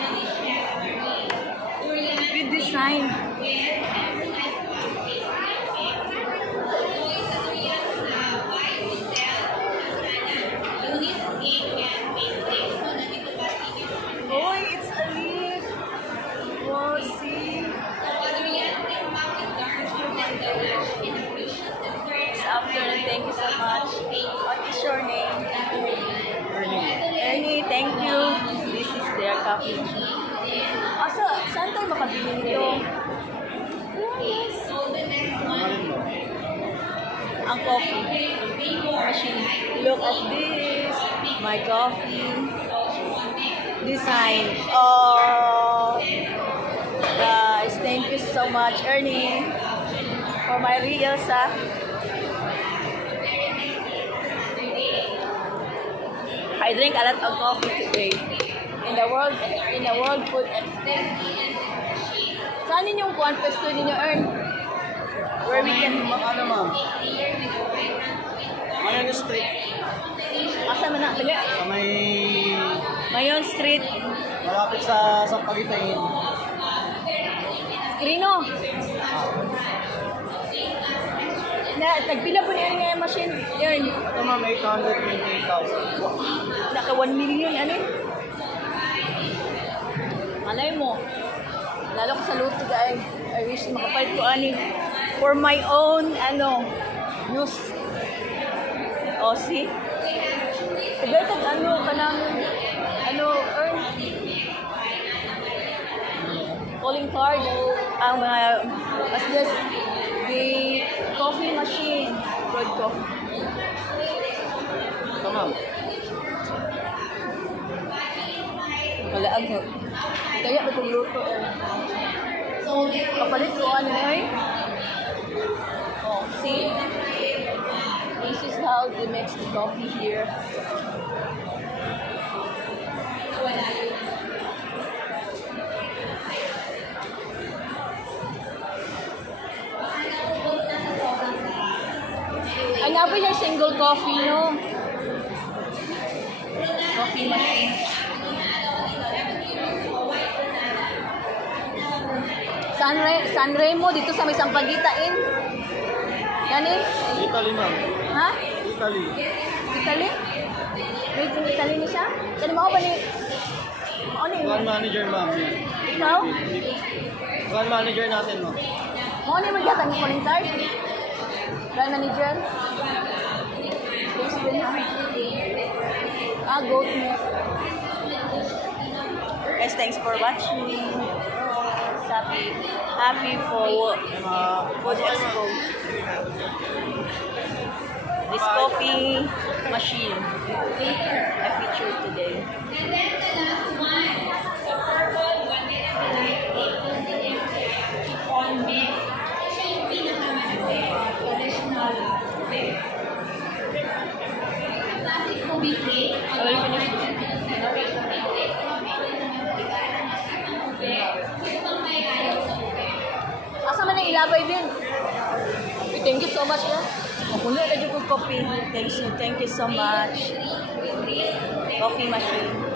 coffee. With design. Oh, it's a leaf. Wow, see. Afternoon, thank you so much. What is your name? Ernie, thank you. This is their coffee. Asa, saan tayo makabili nito? Oh, yes. Ang coffee machine. Look at this. My coffee. Design. Oh, guys, thank you so much, Ernie, for my reels, I drink a lot of coffee today. In the world food extent. Saan yung kuwan pwesto ninyo, Ern? Where we can... Ano, ma'am? Mayon Street. Asa man na? Taga? Sa may... Mayon Street. Malapit sa Pagitain. Skrino. Nagpila po niya yung machine, Ern? Ito, ma'am, 828,000. Naka 1 million, ano? Malay mo. Lalo ko sa luto, guys. I wish makapalit ko ani for my own, use. O, see? Tagay ano ka namin, Earn. Calling card. Ang mga, as this, the coffee machine. Good coffee. Ito, ma'am. Wala ang kaya ba itong luto, kapalit ko ano oh, see? This is how they mix the coffee here. Ang nga ba yung single coffee, no? Coffee machine. San Remo dito sa may Sampagitain. Gani? Italy, ma'am. Ha? Italy. Italy? Wait, in Italy ni siya? Kani mo ba ni? Ano yun? Brand manager, ma'am. Ikaw? Brand manager natin, ma'am. Mo ni mo gatan ni calling card? Brand manager? Yes, din ha. Goat milk. Guys, thanks for watching. Happy for Food Expo. This coffee machine I featured today. Asa man ang ilabay din? Thank you so much, Makulo na yung coffee. Thank you so much. Coffee machine.